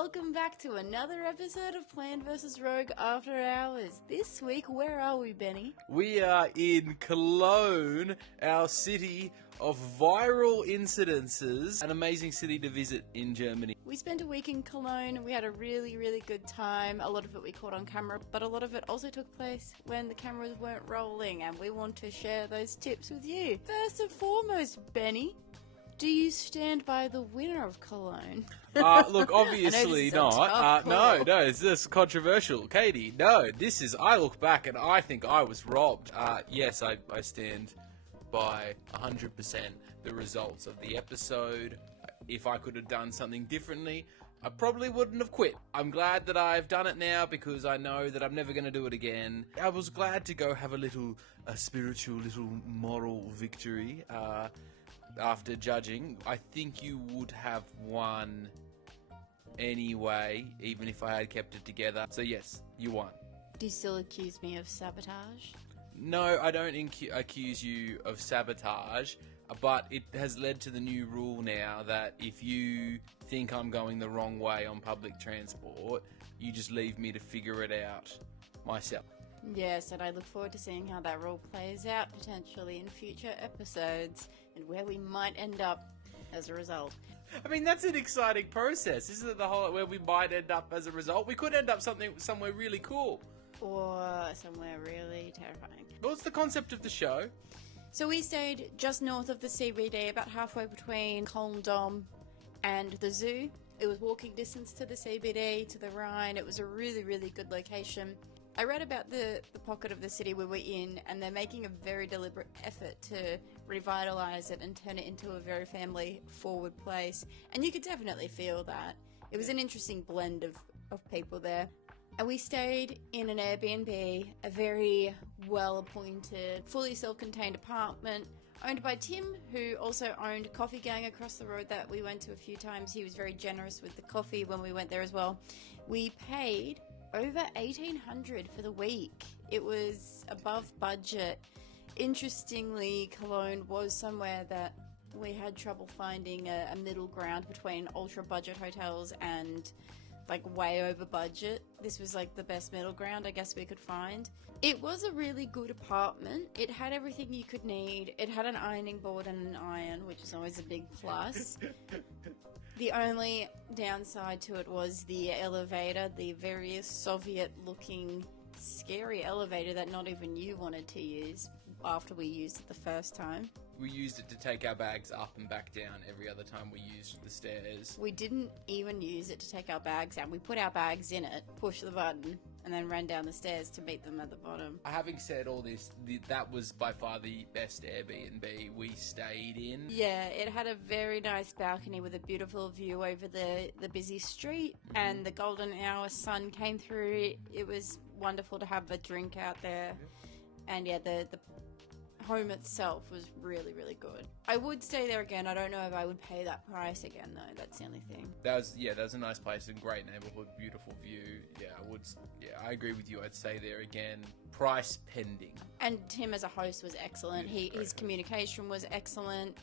welcome back to another episode of Plan vs. Rogue After Hours. This week, where are we, Benny? We are in Cologne, our city of viral incidences, an amazing city to visit in Germany. We spent a week in Cologne. We had a really, really good time. A lot of it we caught on camera, but a lot of it also took place when the cameras weren't rolling, and we want to share those tips with you. First and foremost, Benny, do you stand by the winner of Cologne? Look, obviously not. No, it's just controversial. Katie, no, I look back and I think I was robbed. Yes, I stand by 100% the results of the episode. If I could have done something differently, I probably wouldn't have quit. I'm glad that I've done it now because I know that I'm never going to do it again. I was glad to go have a spiritual, little moral victory. After judging, I think you would have won anyway, even if I had kept it together. So yes, you won. Do you still accuse me of sabotage? No, I don't accuse you of sabotage, but it has led to the new rule now that if you think I'm going the wrong way on public transport, you just leave me to figure it out myself. Yes, and I look forward to seeing how that role plays out potentially in future episodes and where we might end up as a result. I mean, that's an exciting process, isn't it? The whole where we might end up as a result. We could end up somewhere really cool. Or somewhere really terrifying. What's the concept of the show? So we stayed just north of the CBD, about halfway between Köln Dom and the zoo. It was walking distance to the CBD, to the Rhine. It was a really, really good location. I read about the pocket of the city we were in, and they're making a very deliberate effort to revitalise it and turn it into a very family-forward place. And you could definitely feel that. It was an interesting blend of people there. And we stayed in an Airbnb, a very well-appointed, fully self-contained apartment owned by Tim, who also owned Coffee Gang across the road that we went to a few times. He was very generous with the coffee when we went there as well. We paid over $1,800 for the week. It was above budget. Interestingly, Cologne was somewhere that we had trouble finding a middle ground between ultra budget hotels and like way over budget. This was like the best middle ground I guess we could find. It was a really good apartment. It had everything you could need. It had an ironing board and an iron, which is always a big plus. The only downside to it was the elevator, the very Soviet-looking, scary elevator that not even you wanted to use after we used it the first time. We used it to take our bags up and back down every other time we used the stairs. We didn't even use it to take our bags down. We put our bags in it, pushed the button, and then ran down the stairs to meet them at the bottom. Having said all this, that was by far the best Airbnb we stayed in. Yeah, it had a very nice balcony with a beautiful view over the busy street, and the golden hour sun came through. It was wonderful to have a drink out there. And yeah, the home itself was really, really good. I would stay there again. I don't know if I would pay that price again, though. That's the only thing. That was a nice place, a great neighborhood, beautiful view. I agree with you. I'd stay there again. Price pending. And Tim as a host was excellent. His communication was excellent.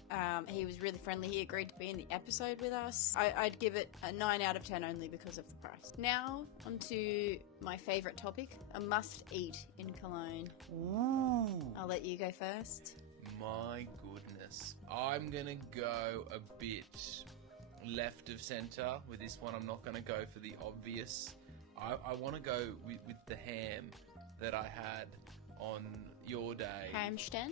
He was really friendly. He agreed to be in the episode with us. I'd give it a 9 out of 10 only because of the price. Now, on to my favourite topic, a must-eat in Cologne. Ooh. I'll let you go first. My goodness. I'm going to go a bit left of centre with this one. I'm not going to go for the obvious. I want to go with the ham that I had on your day. Hamsten?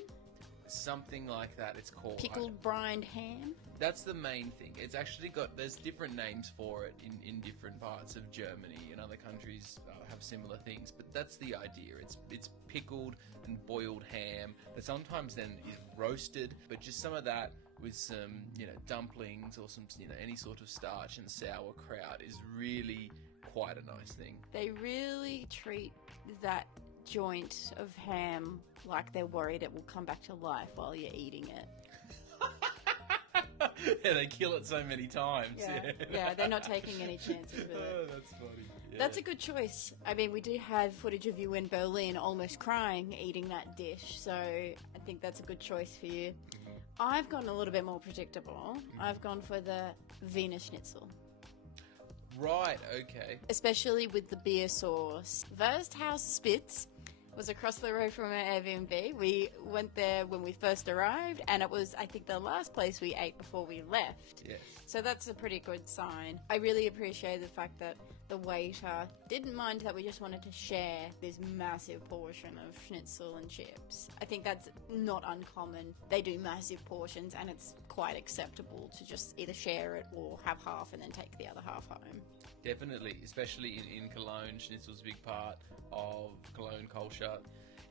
Something like that it's called. Pickled brined ham? That's the main thing. It's actually there's different names for it in different parts of Germany, and other countries have similar things, but that's the idea. It's pickled and boiled ham that sometimes then is roasted, but just some of that with some, dumplings or some, any sort of starch and sauerkraut is really quite a nice thing. They really treat that joint of ham like they're worried it will come back to life while you're eating it. Yeah, they kill it so many times. Yeah, they're not taking any chances with it. Oh, that's funny. Yeah. That's a good choice. I mean, we do have footage of you in Berlin almost crying eating that dish, so I think that's a good choice for you. I've gone a little bit more predictable. I've gone for the Wiener Schnitzel. Right, okay. Especially with the beer sauce. Wursthaus Spitz was across the road from our Airbnb. We went there when we first arrived, and it was, I think, the last place we ate before we left. Yes. So that's a pretty good sign. I really appreciate the fact that the waiter didn't mind that we just wanted to share this massive portion of schnitzel and chips. I think that's not uncommon. They do massive portions, and it's quite acceptable to just either share it or have half and then take the other half home. Definitely, especially in Cologne, schnitzel's a big part of Cologne culture.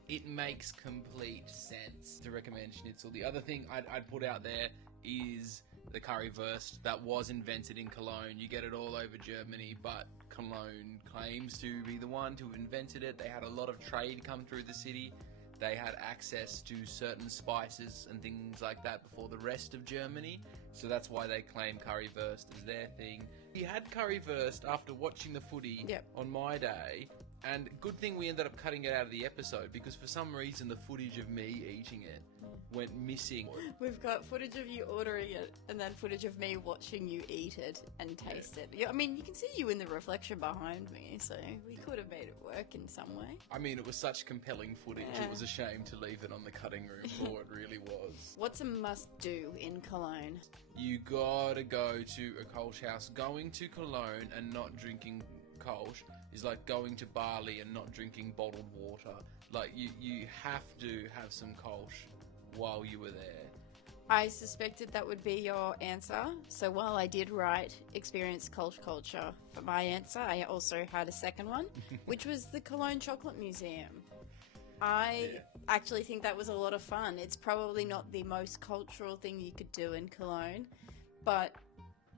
It makes complete sense to recommend schnitzel. The other thing I'd put out there is the currywurst that was invented in Cologne. You get it all over Germany, but Cologne claims to be the one to have invented it. They had a lot of trade come through the city. They had access to certain spices and things like that before the rest of Germany. So that's why they claim currywurst as their thing. We had currywurst after watching the footy on my day. And good thing we ended up cutting it out of the episode, because for some reason the footage of me eating it went missing. We've got footage of you ordering it and then footage of me watching you eat it and taste it. I mean, you can see you in the reflection behind me, so we could have made it work in some way. I mean, it was such compelling footage. It was a shame to leave it on the cutting room floor. It really was. What's a must-do in Cologne? You gotta go to a kolsch house. Going to Cologne and not drinking kolsch is like going to Bali and not drinking bottled water. Like, you have to have some kolsch while you were there. I suspected that would be your answer. So while I did write experience kolsch culture for my answer, I also had a second one, which was the Cologne Chocolate Museum. I actually think that was a lot of fun. It's probably not the most cultural thing you could do in Cologne, but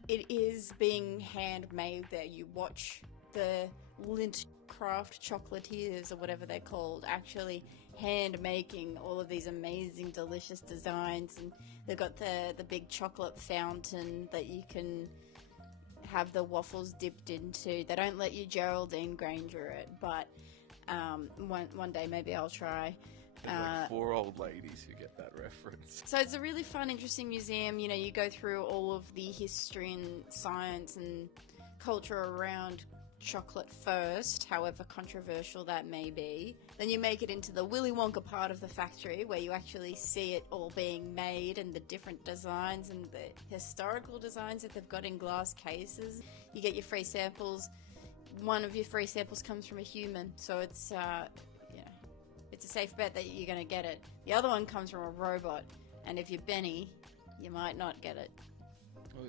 it is being handmade there. You watch the Lindt craft chocolatiers, or whatever they're called, actually hand making all of these amazing delicious designs, and they've got the big chocolate fountain that you can have the waffles dipped into. They don't let you Geraldine Granger it, but one day maybe I'll try. There's like 4 old ladies who get that reference. So it's a really fun, interesting museum. You know, you go through all of the history and science and culture around chocolate first, however controversial that may be. Then you make it into the Willy Wonka part of the factory, where you actually see it all being made and the different designs and the historical designs that they've got in glass cases. You get your free samples. One of your free samples comes from a human, so it's it's a safe bet that you're going to get it. The other one comes from a robot, and if you're Benny, you might not get it.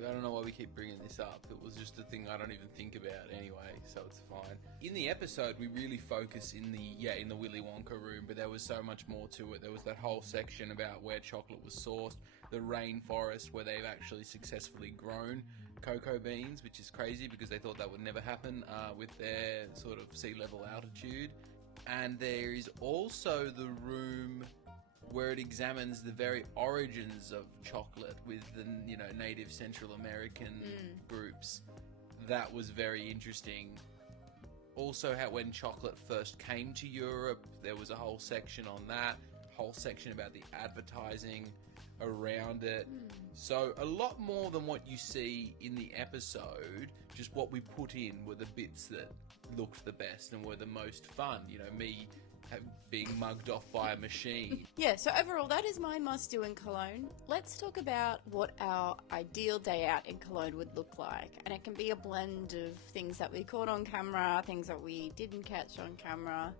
I don't know why we keep bringing this up. It was just a thing I don't even think about anyway, so it's fine. In the episode, we really focus in the Willy Wonka room, but there was so much more to it. There was that whole section about where chocolate was sourced, the rainforest where they've actually successfully grown cocoa beans, which is crazy because they thought that would never happen with their sort of sea level altitude. And there is also the room where it examines the very origins of chocolate with the native Central American groups. That was very interesting. Also, how when chocolate first came to Europe, there was a whole section on that, whole section about the advertising around it. So a lot more than what you see in the episode. Just what we put in were the bits that looked the best and were the most fun. Me being mugged off by a machine. Yeah, so overall, that is my must-do in Cologne. Let's talk about what our ideal day out in Cologne would look like. And it can be a blend of things that we caught on camera, things that we didn't catch on camera.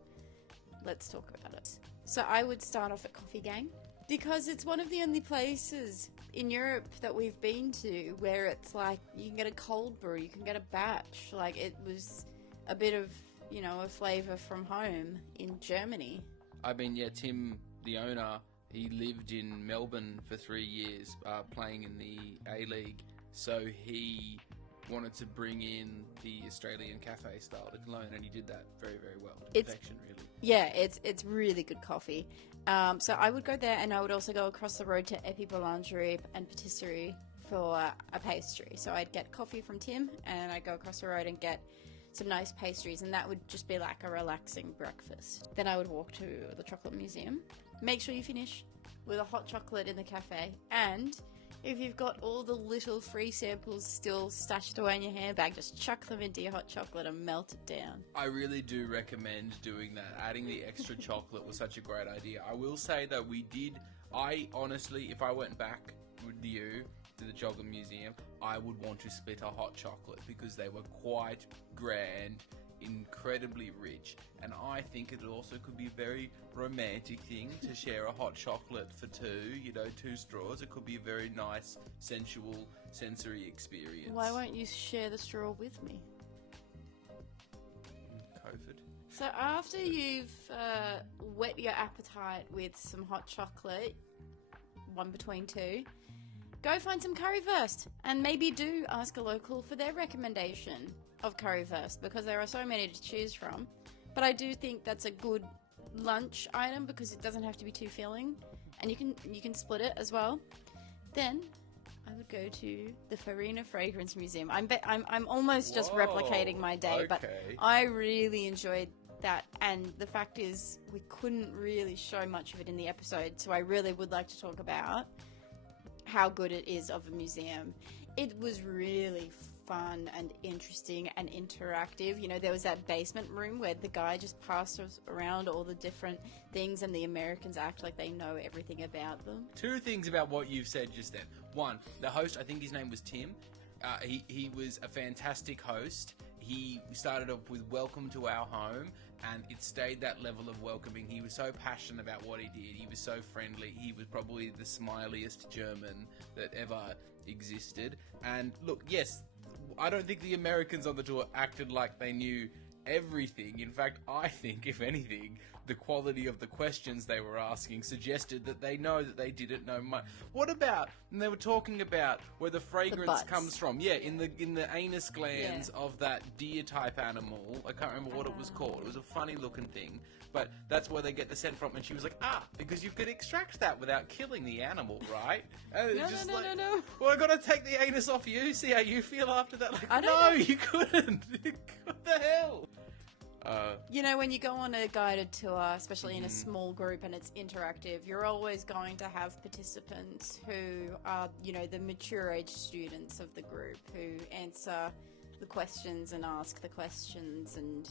Let's talk about it. So I would start off at Coffee Gang, because it's one of the only places in Europe that we've been to where it's like you can get a cold brew, you can get a batch. Like, it was a bit of a flavour from home in Germany. I mean, Tim, the owner, he lived in Melbourne for 3 years playing in the A-League, so he wanted to bring in the Australian cafe style to Cologne, and he did that very, very well. To perfection, really. Yeah, it's really good coffee. So I would go there, and I would also go across the road to Epi Boulangerie and Patisserie for a pastry. So I'd get coffee from Tim, and I'd go across the road and get some nice pastries, and that would just be like a relaxing breakfast. Then I would walk to the chocolate museum. Make sure you finish with a hot chocolate in the cafe, and If you've got all the little free samples still stashed away in your handbag, just chuck them into your hot chocolate and melt it down. I really do recommend doing that. Adding the extra chocolate was such a great idea. I will say that I honestly, if I went back with you to the Chocolate Museum, I would want to split a hot chocolate because they were quite grand, incredibly rich, and I think it also could be a very romantic thing to share a hot chocolate for two straws. It could be a very nice, sensual, sensory experience. Why won't you share the straw with me? COVID. So after you've whet your appetite with some hot chocolate, one between two, go find some currywurst and maybe do ask a local for their recommendation of currywurst because there are so many to choose from. But I do think that's a good lunch item because it doesn't have to be too filling, and you can split it as well. Then I would go to the Farina Fragrance Museum. I'm almost just replicating my day, but I really enjoyed that, and the fact is we couldn't really show much of it in the episode, so I really would like to talk about how good it is of a museum. It was really fun and interesting and interactive. You know, there was that basement room where the guy just passed us around all the different things and the Americans act like they know everything about them. Two things about what you've said just then. One, the host, I think his name was Tim. He was a fantastic host. He started off with welcome to our home, and it stayed that level of welcoming. He was so passionate about what he did. He was so friendly. He was probably the smiliest German that ever existed. And look, yes, I don't think the Americans on the tour acted like they knew everything. In fact, I think, if anything, the quality of the questions they were asking suggested that they know that they didn't know much. What about, and they were talking about where the fragrance comes from. Yeah, in the anus glands of that deer-type animal. I can't remember what it was called. It was a funny-looking thing. But that's where they get the scent from. And she was like, because you could extract that without killing the animal, right? And No. Well, I got to take the anus off you, see how you feel after that. Like, I don't know. you couldn't. What the hell? You know, when you go on a guided tour, especially in a small group and it's interactive, you're always going to have participants who are, the mature age students of the group who answer the questions and ask the questions and,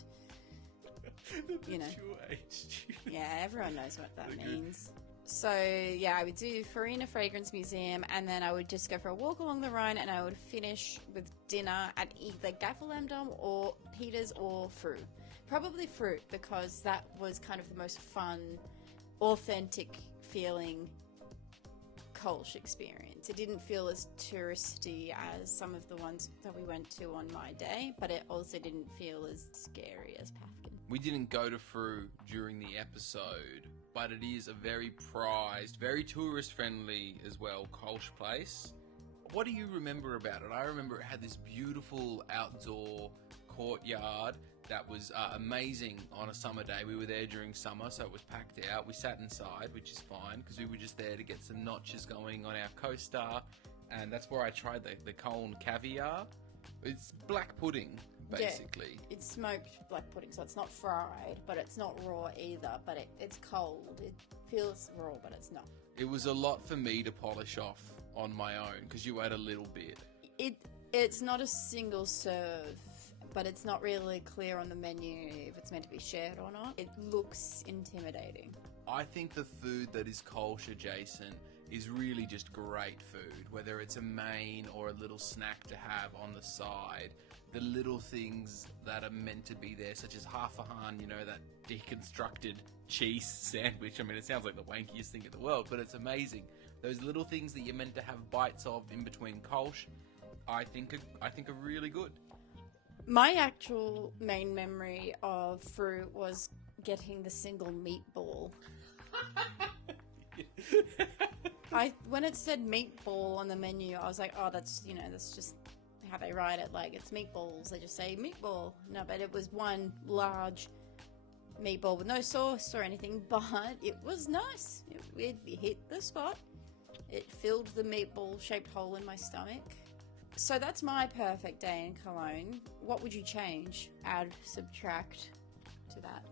Mature age students. Yeah, everyone knows what that means. So, yeah, I would do Farina Fragrance Museum, and then I would just go for a walk along the Rhine, and I would finish with dinner at either Köln or Peter's or Fruit. Probably Fruit, because that was kind of the most fun, authentic feeling kolsch experience. It didn't feel as touristy as some of the ones that we went to on my day, but it also didn't feel as scary as Pafkin. We didn't go to Fruit during the episode, but it is a very prized, very tourist-friendly as well, kolsch place. What do you remember about it? I remember it had this beautiful outdoor courtyard that was amazing on a summer day. We were there during summer, so it was packed out. We sat inside, which is fine, because we were just there to get some notches going on our coaster, and that's where I tried the Köln caviar. It's black pudding, basically. Yeah, it's smoked black pudding, so it's not fried, but it's not raw either, but it's cold. It feels raw, but it's not. It was a lot for me to polish off on my own, because you ate a little bit. It's not a single serve, but it's not really clear on the menu if it's meant to be shared or not. It looks intimidating. I think the food that is kolsch adjacent is really just great food, whether it's a main or a little snack to have on the side. The little things that are meant to be there, such as Haferhahn, that deconstructed cheese sandwich. I mean, it sounds like the wankiest thing in the world, but it's amazing. Those little things that you're meant to have bites of in between kolsch, I think are really good. My actual main memory of Fruit was getting the single meatball. When it said meatball on the menu, I was like, oh, that's just how they write it. Like, it's meatballs. They just say meatball. No, but it was one large meatball with no sauce or anything, but it was nice. It hit the spot. It filled the meatball-shaped hole in my stomach. So that's my perfect day in Cologne. What would you change, add, subtract to that?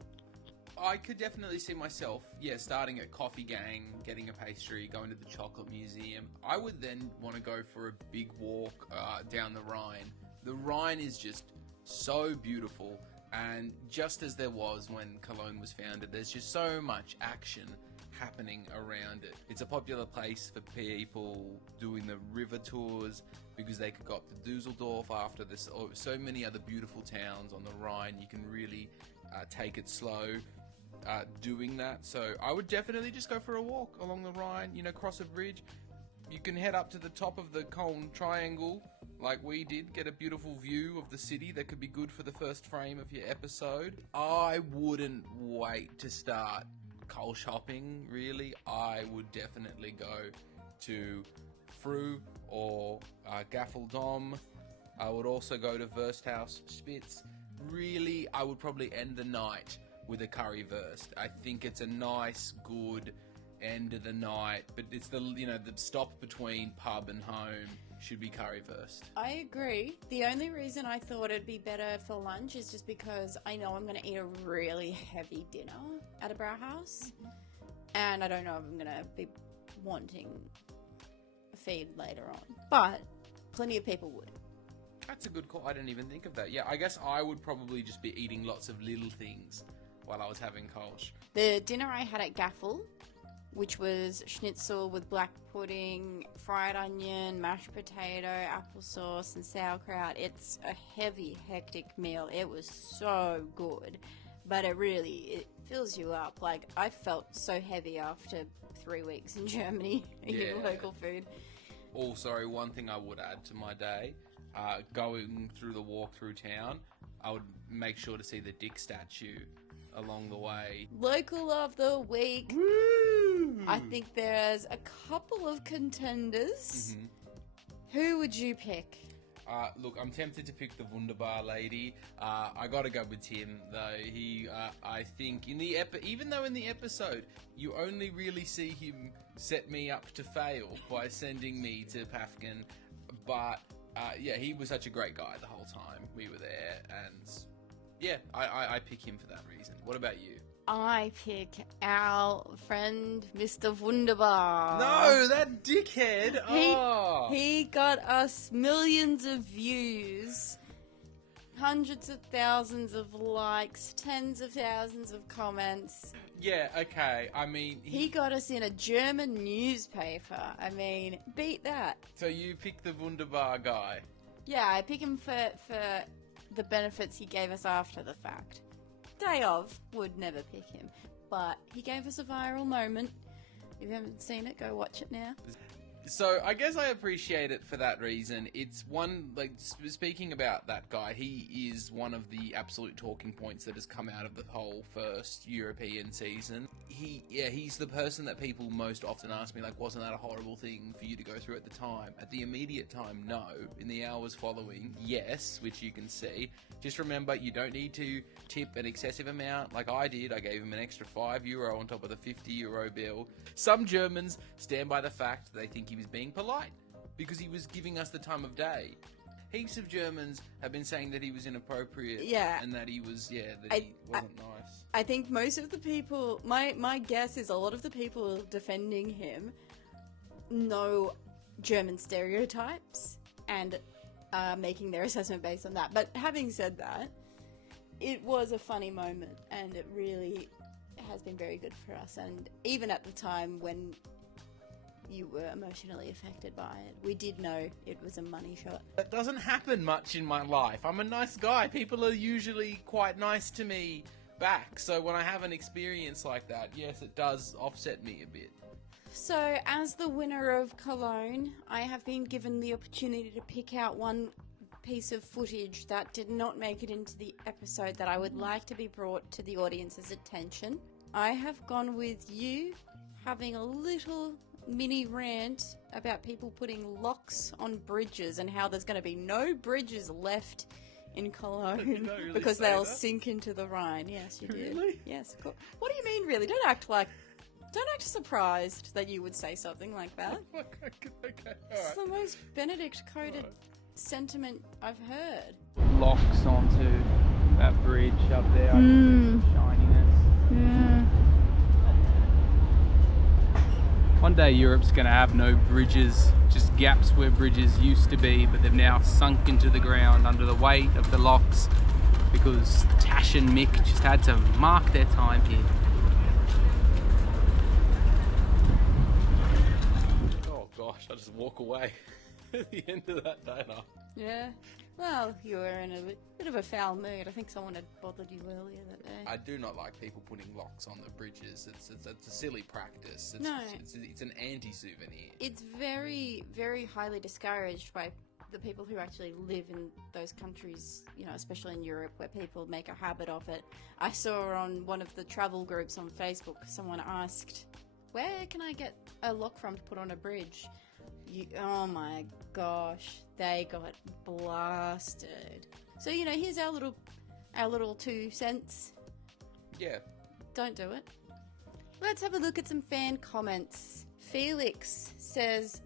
I could definitely see myself, starting at Coffee Gang, getting a pastry, going to the Chocolate Museum. I would then want to go for a big walk down the Rhine. The Rhine is just so beautiful, and just as there was when Cologne was founded, there's just so much action happening around it. It's a popular place for people doing the river tours because they could go up to Dusseldorf after this, or so many other beautiful towns on the Rhine. You can really take it slow doing that. So I would definitely just go for a walk along the Rhine, cross a bridge. You can head up to the top of the Köln Triangle like we did, get a beautiful view of the city that could be good for the first frame of your episode. I wouldn't wait to start kolsch shopping, really. I would definitely go to Fru or Köln Dom. I would also go to Wursthaus Spitz. Really, I would probably end the night with a currywurst. I think it's a nice, good end of the night, but it's the stop between pub and home should be currywurst. I agree. The only reason I thought it'd be better for lunch is just because I know I'm going to eat a really heavy dinner at a Brauhaus, and I don't know if I'm going to be wanting a feed later on, but plenty of people would. That's a good call. I didn't even think of that. Yeah, I guess I would probably just be eating lots of little things while I was having kolsch. The dinner I had at Gaffel, which was schnitzel with black pudding, fried onion, mashed potato, applesauce, and sauerkraut. It's a heavy, hectic meal. It was so good, but it fills you up. Like, I felt so heavy after 3 weeks in Germany eating local food. Also, one thing I would add to my day, going through the walk through town, I would make sure to see the Dick statue along the way. Local of the week. Woo! I think there's a couple of contenders. Mm-hmm. Who would you pick? Look, I'm tempted to pick the Wunderbar lady. I gotta go with Tim, though. He, I think, even though in the episode you only really see him set me up to fail by sending me to Pafkin, but he was such a great guy the whole time we were there, and I pick him for that reason. What about you? I pick our friend, Mr. Wunderbar. No, that dickhead! He got us millions of views, hundreds of thousands of likes, tens of thousands of comments. Yeah, okay. I mean... He got us in a German newspaper. I mean, beat that. So you pick the Wunderbar guy? Yeah, I pick him for the benefits he gave us after the fact. Day of, would never pick him. But he gave us a viral moment. If you haven't seen it, go watch it now. So I guess I appreciate it for that reason. It's one, speaking about that guy, he is one of the absolute talking points that has come out of the whole first European season. He's the person that people most often ask me, wasn't that a horrible thing for you to go through at the time? At the immediate time, no. In the hours following, yes, which you can see. Just remember, you don't need to tip an excessive amount like I did. I gave him an extra €5 on top of the €50 bill. Some Germans stand by the fact they think he was being polite because he was giving us the time of day. Heaps of Germans have been saying that he was inappropriate and that he was, he wasn't nice. I think most of the people, my guess is a lot of the people defending him know German stereotypes and are making their assessment based on that. But having said that, it was a funny moment and it really has been very good for us. And even at the time when you were emotionally affected by it, we did know it was a money shot. That doesn't happen much in my life. I'm a nice guy. People are usually quite nice to me back. So when I have an experience like that, yes, it does offset me a bit. So as the winner of Cologne, I have been given the opportunity to pick out one piece of footage that did not make it into the episode that I would like to be brought to the audience's attention. I have gone with you having a little mini rant about people putting locks on bridges and how there's going to be no bridges left in Cologne really because they'll sink into the Rhine. Yes, you did. Really? Yes, of course. What do you mean, really? Don't act surprised that you would say something like that. Okay, It's the most Benedict-coded sentiment I've heard. Locks onto that bridge up there. I can see some shininess. Yeah. One day Europe's going to have no bridges, just gaps where bridges used to be, but they've now sunk into the ground under the weight of the locks because Tash and Mick just had to mark their time here. Oh gosh, I'll just walk away at the end of that data. Yeah. Well, you were in a bit of a foul mood. I think someone had bothered you earlier that day. I do not like people putting locks on the bridges. It's a silly practice. It's an anti-souvenir. It's very, very highly discouraged by the people who actually live in those countries, you know, especially in Europe, where people make a habit of it. I saw on one of the travel groups on Facebook, someone asked, where can I get a lock from to put on a bridge? Oh my gosh, they got blasted. So, you know, here's our little 2 cents. Yeah. Don't do it. Let's have a look at some fan comments. Felix says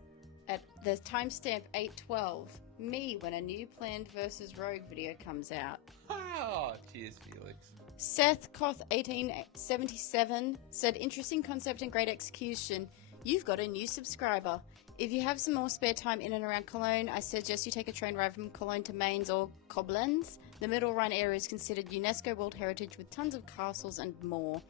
at the timestamp 8:12, me when a new Planned vs. Rogue video comes out. Oh, cheers, Felix. Seth Koth 1877 said, interesting concept and great execution. You've got a new subscriber. If you have some more spare time in and around Cologne, I suggest you take a train ride from Cologne to Mainz or Koblenz. The Middle Rhine area is considered UNESCO World Heritage with tons of castles and more.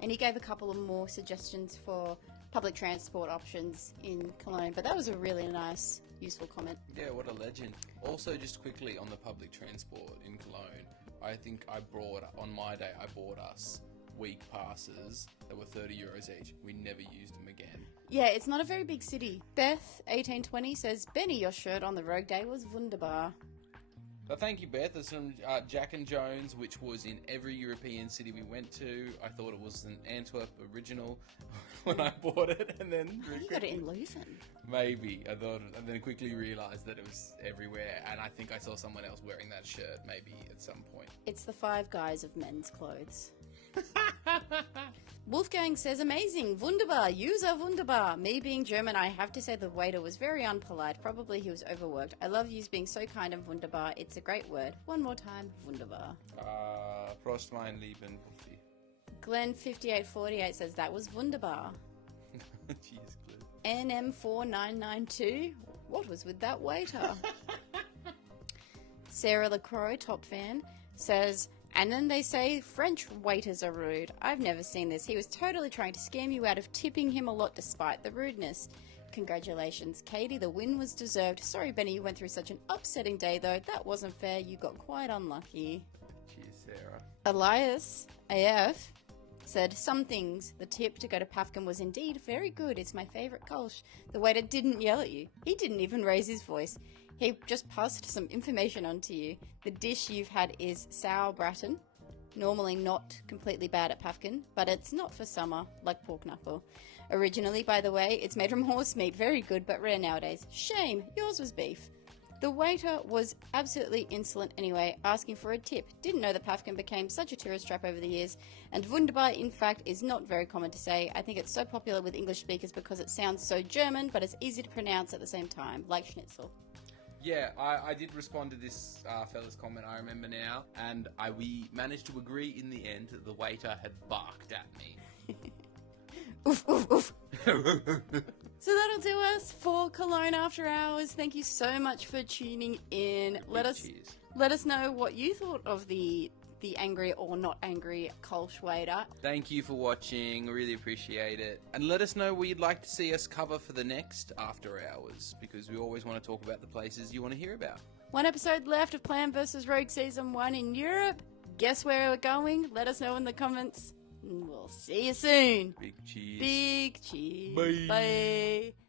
And he gave a couple of more suggestions for public transport options in Cologne. But that was a really nice, useful comment. Yeah, what a legend. Also, just quickly on the public transport in Cologne, I think on my day, I bought us week passes that were €30 each. We never used them again. Yeah, it's not a very big city. Beth 1820 says, Benny, your shirt on the rogue day was wunderbar. But thank you, Beth. There's some Jack and Jones, which was in every European city we went to. I thought it was an Antwerp original when I bought it, and then you got it in Leuven. Maybe I thought, and then quickly realised that it was everywhere. And I think I saw someone else wearing that shirt, maybe at some point. It's the 5 guys of men's clothes. Wolfgang says, amazing, wunderbar, user wunderbar. Me being German, I have to say the waiter was very unpolite. Probably he was overworked. I love yous being so kind and wunderbar. It's a great word. One more time, wunderbar. Prost mein Lieben. Glenn 5848 says, that was wunderbar. Jeez, Glenn. NM4992, what was with that waiter? Sarah LaCroix, top fan, says, and then they say French waiters are rude. I've never seen this. He was totally trying to scam you out of tipping him a lot despite the rudeness. Congratulations, Katie. The win was deserved. Sorry, Benny, you went through such an upsetting day, though. That wasn't fair. You got quite unlucky. Cheers, Sarah. Elias AF said, some things. The tip to go to Pafkin was indeed very good. It's my favourite kolsch. The waiter didn't yell at you. He didn't even raise his voice. He just passed some information on to you. The dish you've had is sauerbraten. Normally not completely bad at Pafkin, but it's not for summer, like pork knuckle. Originally, by the way, it's made from horse meat. Very good, but rare nowadays. Shame, yours was beef. The waiter was absolutely insolent anyway, asking for a tip. Didn't know that Pafkin became such a tourist trap over the years. And wunderbar, in fact, is not very common to say. I think it's so popular with English speakers because it sounds so German, but it's easy to pronounce at the same time, like schnitzel. Yeah, I did respond to this fella's comment, I remember now, and we managed to agree in the end that the waiter had barked at me. Oof, oof, oof. So that'll do us for Cologne After Hours. Thank you so much for tuning in. Let us know what you thought of the angry or not angry kolsch waiter. Thank you for watching. Really appreciate it. And let us know what you'd like to see us cover for the next After Hours, because we always want to talk about the places you want to hear about. 1 episode left of Planned vs. Rogue Season 1 in Europe. Guess where we're going? Let us know in the comments. We'll see you soon. Big cheers. Big cheers. Bye. Bye.